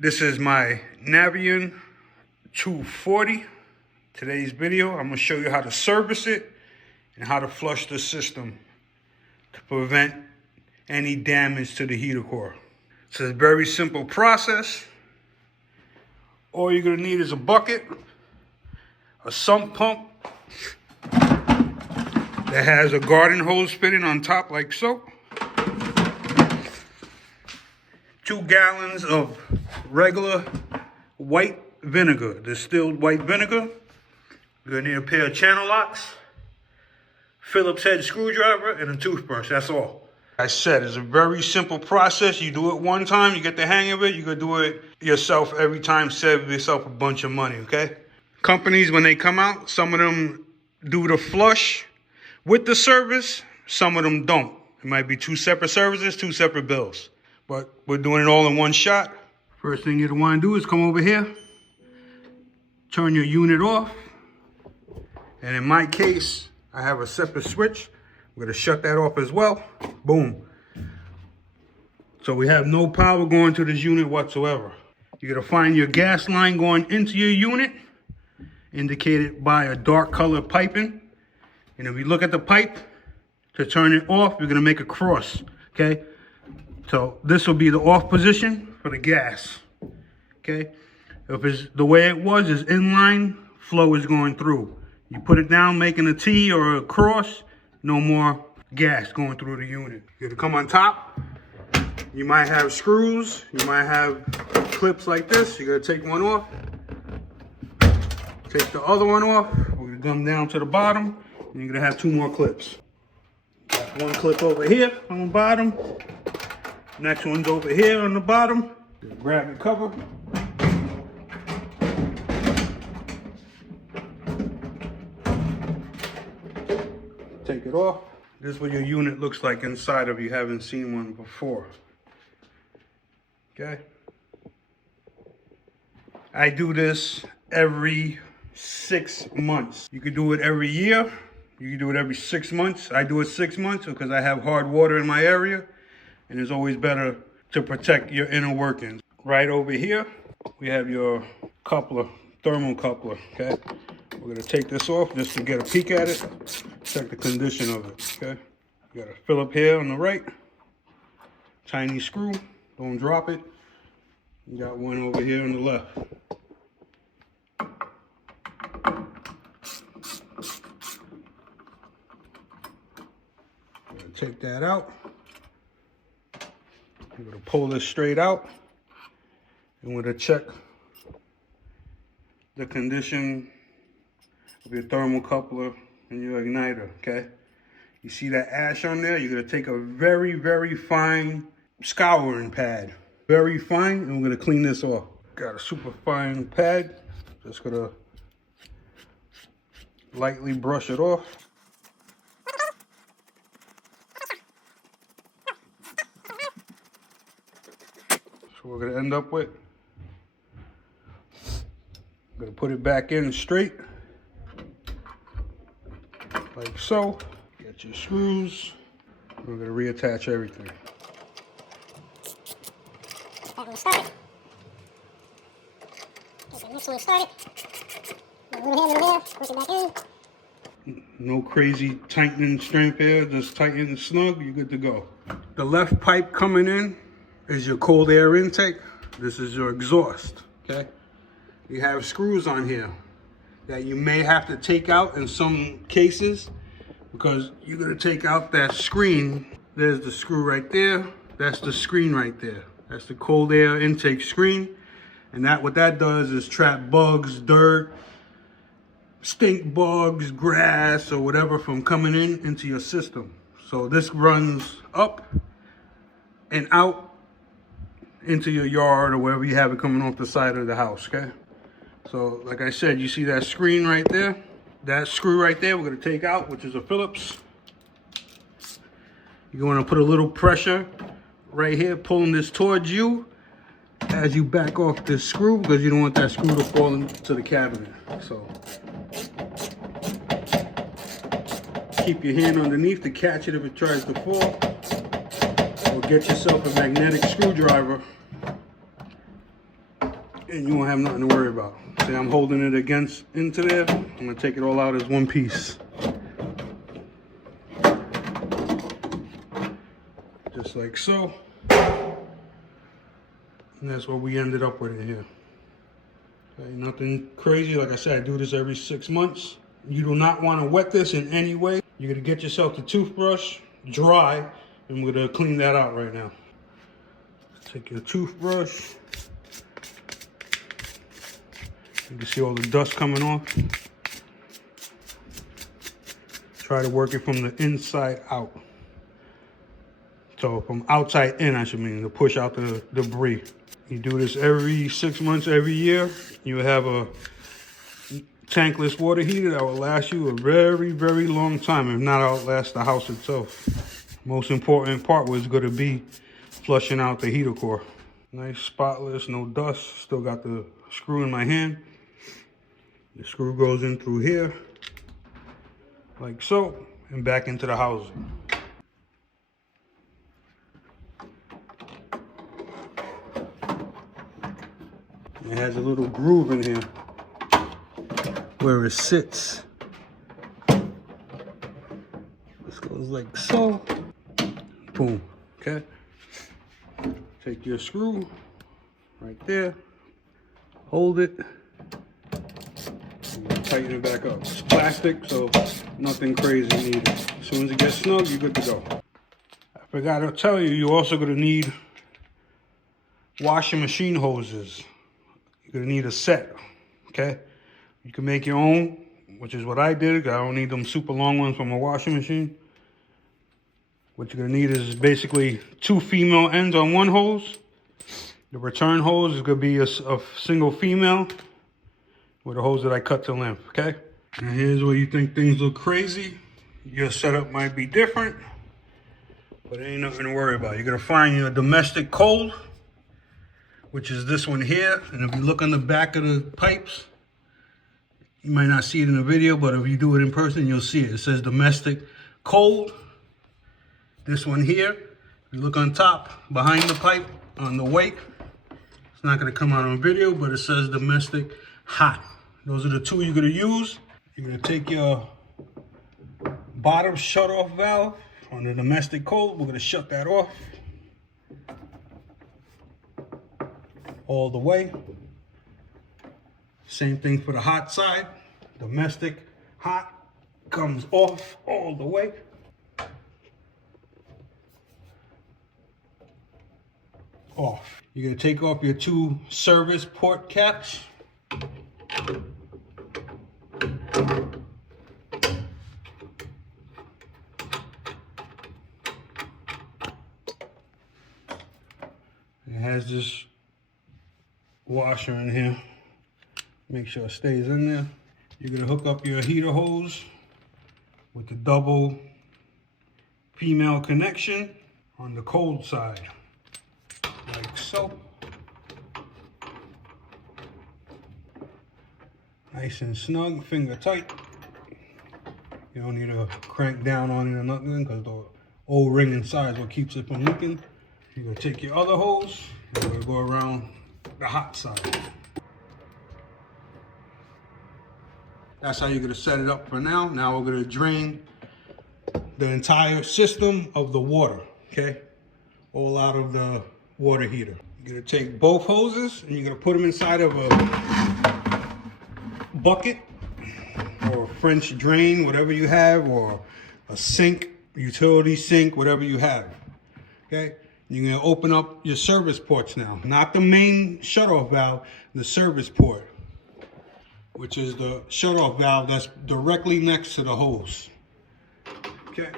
This is my Navien 240. Today's video, I'm going to show you how to service it and how to flush the system to prevent any damage to the heater core. It's a very simple process. All you're going to need is a bucket, a sump pump that has a garden hose fitting on top like so, 2 gallons of regular white vinegar, distilled white vinegar. You're gonna need a pair of channel locks, Phillips head screwdriver, and a toothbrush. That's all. I said, it's a very simple process. You do it one time, you get the hang of it. You're gonna do it yourself every time, save yourself a bunch of money, okay? Companies, when they come out, some of them do the flush with the service, some of them don't. It might be 2 separate services, 2 separate bills. But we're doing it all in one shot. First thing you'll want to do is come over here, turn your unit off. And in my case, I have a separate switch. I'm going to shut that off as well. Boom. So we have no power going to this unit whatsoever. You're going to find your gas line going into your unit, indicated by a dark colored piping. And if you look at the pipe, to turn it off, you're going to make a cross, okay? So this will be the off position for the gas, okay? If it's the way it was, is inline, flow is going through. You put it down, making a T or a cross, no more gas going through the unit. You're gonna come on top. You might have screws, you might have clips like this. You're gonna take one off, take the other one off. We're gonna come down to the bottom, and you're gonna have 2 more clips. Got 1 clip over here on the bottom. Next one's over here on the bottom. Grab the cover. Take it off. This is what your unit looks like inside if you haven't seen one before. Okay. I do this every 6 months. You could do it every year. You can do it every 6 months. I do it 6 months because I have hard water in my area. And it's always better to protect your inner workings. Right over here, we have your coupler, thermal coupler, okay? We're gonna take this off just to get a peek at it, check the condition of it, okay? You got a Phillips here on the right, tiny screw, don't drop it. You got one over here on the left. Gonna take that out. I'm going to pull this straight out, and we're going to check the condition of your thermal coupler and your igniter, okay? You see that ash on there? You're going to take a very, very fine scouring pad. Very fine, and we're going to clean this off. Got a super fine pad. Just going to lightly brush it off. We're going to end up with. I'm going to put it back in straight, like so. Get your screws. We're going to reattach everything. That one started. Get the next one started. Little here, push it back in. No crazy tightening strength here, just tighten and snug, you're good to go. The left pipe coming in is your cold air intake. This is your exhaust, okay? You have screws on here that you may have to take out in some cases because you're gonna take out that screen. There's the screw right there. That's the screen right there. That's the cold air intake screen. And that what that does is trap bugs, dirt, stink bugs, grass, or whatever from coming into your system. So this runs up and out into your yard or wherever you have it coming off the side of the house, okay? So like I said, you see that screen right there? That screw right there, we're gonna take out, which is a Phillips. You're gonna put a little pressure right here, pulling this towards you as you back off this screw because you don't want that screw to fall into the cabinet. So keep your hand underneath to catch it if it tries to fall. Or get yourself a magnetic screwdriver and you won't have nothing to worry about. See, I'm holding it into there. I'm gonna take it all out as one piece. Just like so. And that's what we ended up with in here. Okay, nothing crazy. Like I said, I do this every 6 months. You do not want to wet this in any way. You're gonna get yourself the toothbrush dry, and we're gonna clean that out right now. Take your toothbrush. You can see all the dust coming off. Try to work it from the inside out. So from outside in, I should mean, to push out the debris. You do this every 6 months, every year. You have a tankless water heater that will last you a very, very long time, if not outlast the house itself. Most important part was going to be flushing out the heater core. Nice, spotless, no dust. Still got the screw in my hand. The screw goes in through here, like so, and back into the housing. It has a little groove in here where it sits. This goes like so. Boom. Okay. Take your screw right there. Hold it. And tighten it back up. It's plastic, so nothing crazy needed. As soon as it gets snug, you're good to go. I forgot to tell you, you're also going to need washing machine hoses. You're gonna need a set, okay? You can make your own, which is what I did. I don't need them super long ones from a washing machine. What you're gonna need is basically 2 female ends on one hose. The return hose is gonna be a single female with a hose that I cut to length, okay? Now here's where you think things look crazy. Your setup might be different, but it ain't nothing to worry about. You're gonna find your domestic cold, which is this one here. And if you look on the back of the pipes, you might not see it in the video, but if you do it in person, you'll see it. It says domestic cold. This one here, if you look on top, behind the pipe, on the weight, it's not gonna come out on video, but it says domestic hot. Those are the 2 you're gonna use. You're gonna take your bottom shut-off valve on the domestic cold. We're gonna shut that off all the way. Same thing for the hot side. Domestic hot comes off all the way. Off. You're gonna take off your 2 service port caps. It has this washer in here. Make sure it stays in there. You're gonna hook up your heater hose with the double female connection on the cold side, like so. Nice and snug, finger tight. You don't need to crank down on it or nothing, because the O-ring inside is what keeps it from leaking. You're gonna take your other hose and we're gonna go around the hot side. That's how you're gonna set it up for now. Now we're gonna drain the entire system of the water, okay? All out of the water heater. You're gonna take both hoses and you're gonna put them inside of a bucket or a French drain, whatever you have, or a sink, utility sink, whatever you have, okay? You're gonna open up your service ports now. Not the main shutoff valve, the service port, which is the shutoff valve that's directly next to the hose. Okay.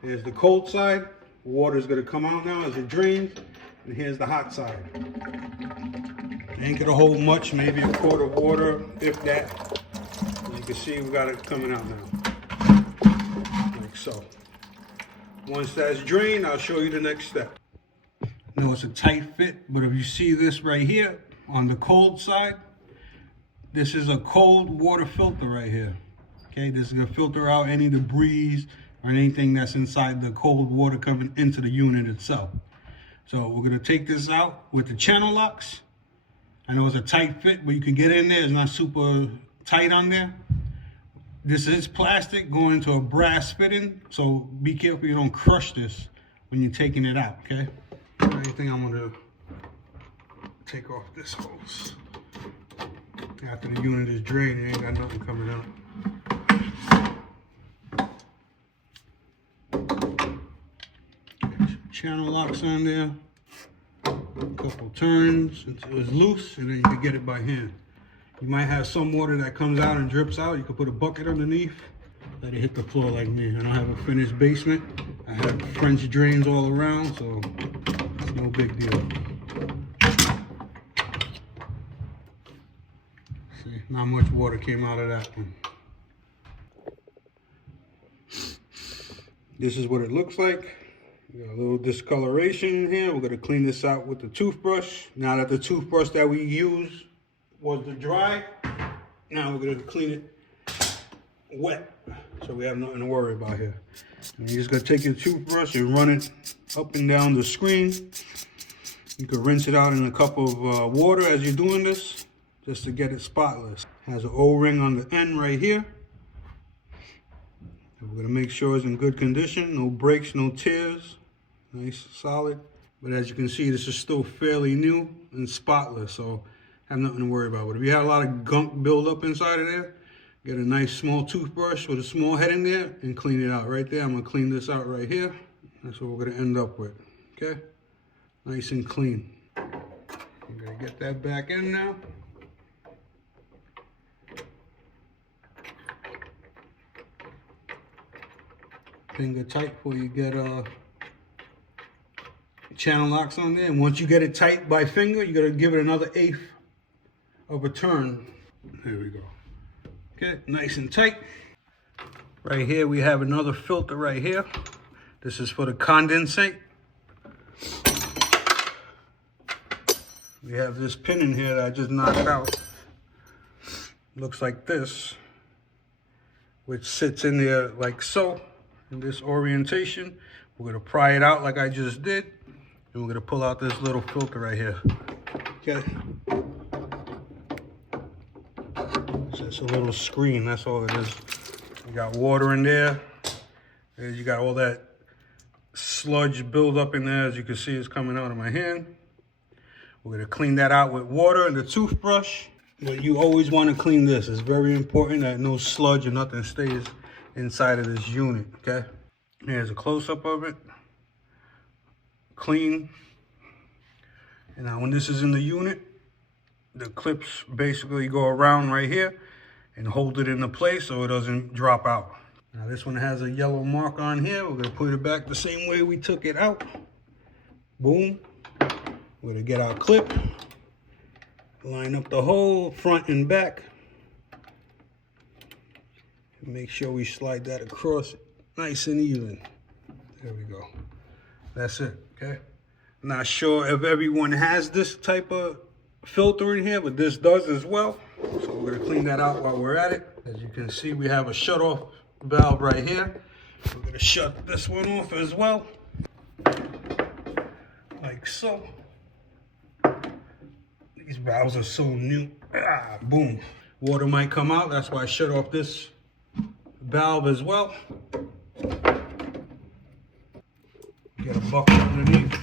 Here's the cold side. Water's gonna come out now as it drains. And here's the hot side. Ain't gonna hold much, maybe a quart of water, if that. As you can see, we got it coming out now. Like so. Once that's drained, I'll show you the next step. Now it's a tight fit, but if you see this right here on the cold side, this is a cold water filter right here. Okay, this is gonna filter out any debris or anything that's inside the cold water coming into the unit itself. So we're gonna take this out with the channel locks. I know it's a tight fit, but you can get in there. It's not super tight on there. This is plastic going into a brass fitting, so be careful you don't crush this when you're taking it out, okay? I think I'm gonna take off this hose. After the unit is drained, it ain't got nothing coming out. Channel locks on there. A couple turns until it's loose, and then you can get it by hand. You might have some water that comes out and drips out. You could put a bucket underneath, let it hit the floor like me. I don't have a finished basement. I have French drains all around, so it's no big deal. See, not much water came out of that one. This is what it looks like. Got a little discoloration in here. We're gonna clean this out with the toothbrush. Now that the toothbrush that we used was the dry, now we're gonna clean it wet. So we have nothing to worry about here. And you're just gonna take your toothbrush and run it up and down the screen. You can rinse it out in a cup of water as you're doing this, just to get it spotless. Has an O-ring on the end right here. And we're gonna make sure it's in good condition, no breaks, no tears. Nice, solid. But as you can see, this is still fairly new and spotless, so I have nothing to worry about. But if you have a lot of gunk build up inside of there, get a nice small toothbrush with a small head in there and clean it out right there. I'm gonna clean this out right here. That's what we're gonna end up with, okay? Nice and clean. I'm gonna get that back in now. Finger tight before you get channel locks on there. And once you get it tight by finger, you gotta give it another 1/8 of a turn. There we go. Okay, nice and tight. Right here, we have another filter right here. This is for the condensate. We have this pin in here that I just knocked out. Looks like this, which sits in there like so, in this orientation. We're gonna pry it out like I just did, and we're gonna pull out this little filter right here. Okay. So it's a little screen, that's all it is. You got water in there, and you got all that sludge build up in there. As you can see, it's coming out of my hand. We're gonna clean that out with water and the toothbrush. But you always wanna clean this. It's very important that no sludge or nothing stays inside of this unit, okay? Here's a close-up of it. Clean. And now when this is in the unit, the clips basically go around right here and hold it into place so it doesn't drop out. Now this one has a yellow mark on here. We're gonna put it back the same way we took it out. Boom. We're gonna get our clip, line up the hole, front and back. Make sure we slide that across nice and even. There we go. That's it, okay? Not sure if everyone has this type of filter in here, but this does as well. So we're gonna clean that out while we're at it. As you can see, we have a shut-off valve right here. We're gonna shut this one off as well, like so. These valves are so new. Boom. Water might come out, that's why I shut off this valve as well. Get a bucket underneath.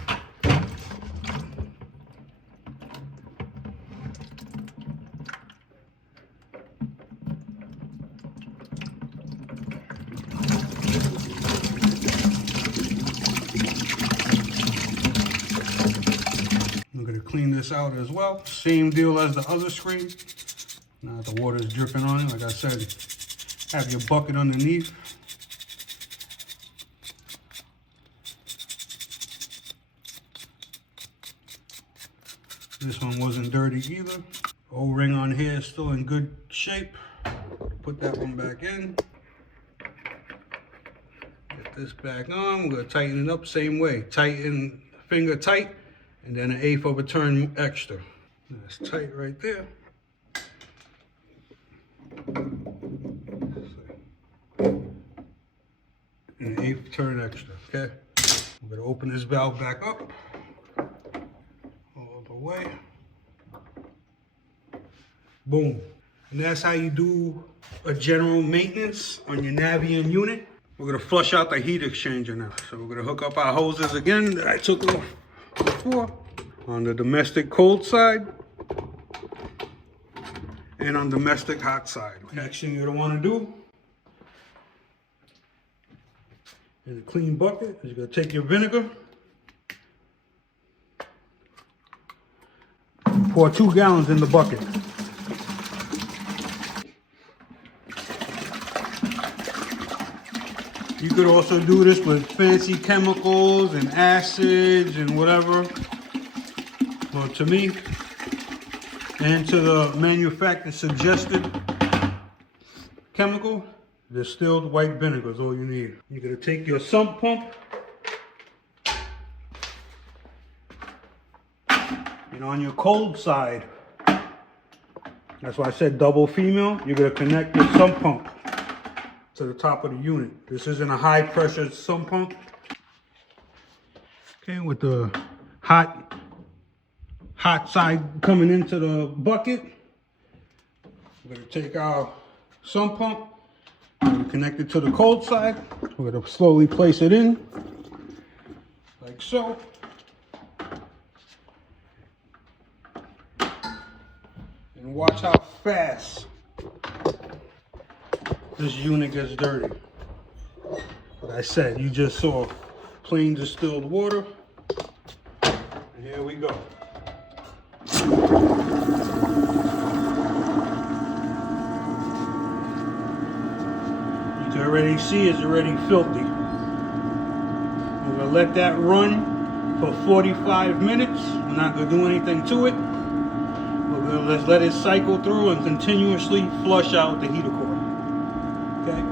I'm gonna clean this out as well. Same deal as the other screen. Now the water is dripping on it. Like I said, have your bucket underneath. This one wasn't dirty either. O-ring on here is still in good shape. Put that one back in. Get this back on. We're gonna tighten it up same way. Tighten finger tight, and then 1/8 of a turn extra. That's tight right there. And 1/8 turn extra, okay? I'm gonna open this valve back up all the way. Boom. And that's how you do a general maintenance on your Navien unit. We're gonna flush out the heat exchanger now. So we're gonna hook up our hoses again that I took off before on the domestic cold side and on domestic hot side. Next thing you're gonna wanna do in a clean bucket is you're gonna take your vinegar, pour 2 gallons in the bucket. You could also do this with fancy chemicals and acids and whatever. Well, to me, and to the manufacturer's suggested chemical, distilled white vinegar is all you need. You're gonna take your sump pump, and on your cold side, that's why I said double female, you're gonna connect your sump pump to the top of the unit. This isn't a high pressure sump pump. Okay, with the hot side coming into the bucket, we're gonna take our sump pump and connect it to the cold side. We're gonna slowly place it in, like so. And watch how fast this unit gets dirty. Like I said, you just saw plain distilled water. And here we go. You can already see it's already filthy. We're gonna let that run for 45 minutes. We're not gonna do anything to it. We're gonna let's let it cycle through and continuously flush out the heater core. Okay.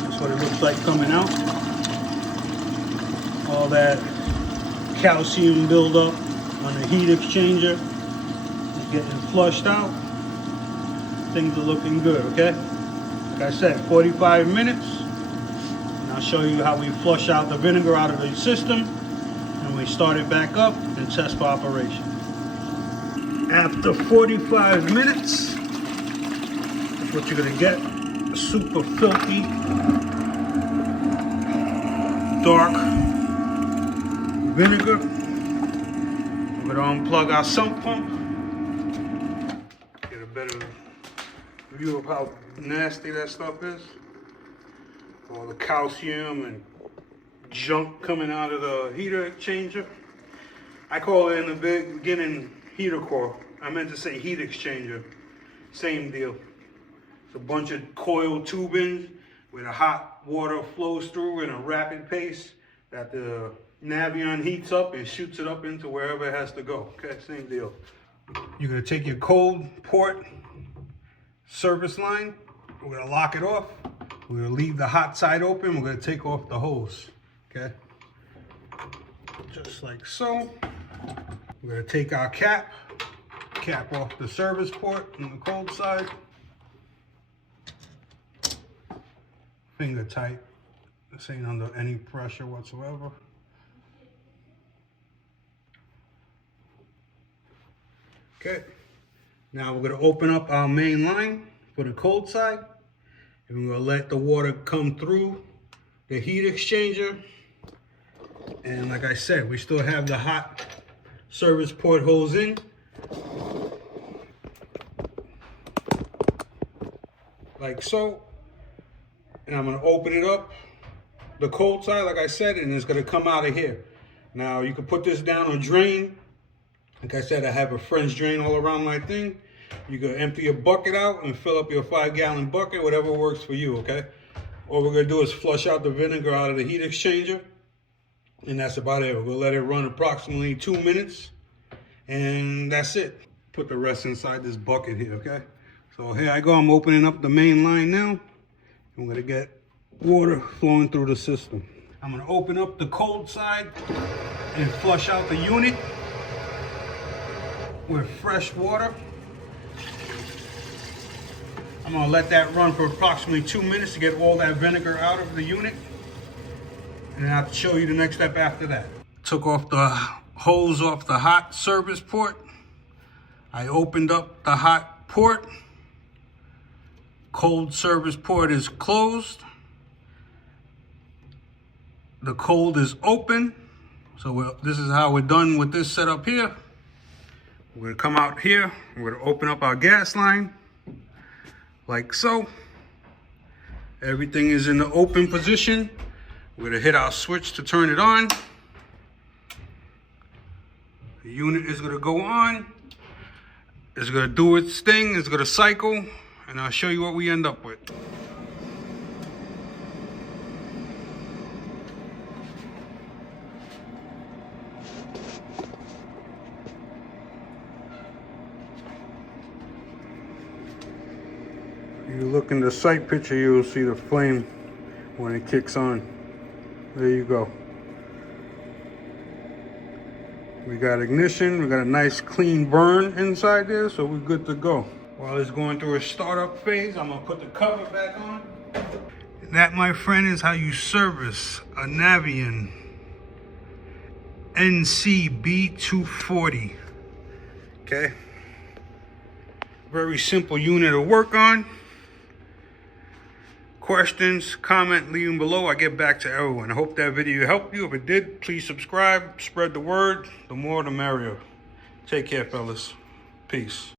That's what it looks like coming out. All that calcium buildup on the heat exchanger is getting flushed out. Things are looking good, okay? Like I said, 45 minutes. And I'll show you how we flush out the vinegar out of the system. And we start it back up and test for operation. After 45 minutes, that's what you're gonna get. A super filthy, dark vinegar. We're gonna unplug our sump pump. Get a better view of how nasty that stuff is. All the calcium and junk coming out of the heater exchanger. I call it in the beginning heater core. I meant to say heat exchanger. Same deal. It's a bunch of coiled tubing where the hot water flows through in a rapid pace that the Navien heats up and shoots it up into wherever it has to go. Okay, same deal. You're gonna take your cold port service line. We're gonna lock it off. We're gonna leave the hot side open. We're gonna take off the hose. Okay, just like so. We're gonna take our cap off the service port on the cold side. Finger tight. This ain't under any pressure whatsoever. Okay, now we're gonna open up our main line for the cold side. And we're gonna let the water come through the heat exchanger. And like I said, we still have the hot service port hose in. Like so. And I'm gonna open it up, the cold side, like I said, and it's gonna come out of here. Now you can put this down a drain. Like I said, I have a French drain all around my thing. You can empty your bucket out and fill up your 5-gallon bucket, whatever works for you, okay? All we're gonna do is flush out the vinegar out of the heat exchanger. And that's about it. We're gonna let it run approximately 2 minutes. And that's it. Put the rest inside this bucket here, okay? So here I go, I'm opening up the main line now. I'm gonna get water flowing through the system. I'm gonna open up the cold side and flush out the unit with fresh water. I'm gonna let that run for approximately 2 minutes to get all that vinegar out of the unit. And I'll show you the next step after that. Took off the hose off the hot service port. I opened up the hot port. Cold service port is closed. The cold is open. So this is how we're done with this setup here. We're gonna come out here. We're gonna open up our gas line like so. Everything is in the open position. We're gonna hit our switch to turn it on. The unit is gonna go on. It's gonna do its thing. It's gonna cycle, and I'll show you what we end up with. If you look in the sight picture, you'll see the flame when it kicks on. There you go. We got ignition, we got a nice clean burn inside there, so we're good to go. While it's going through a startup phase, I'm gonna put the cover back on. That, my friend, is how you service a Navien NCB-240. Okay? Very simple unit to work on. Questions, comment, leave them below. I get back to everyone. I hope that video helped you. If it did, please subscribe, spread the word. The more the merrier. Take care, fellas. Peace.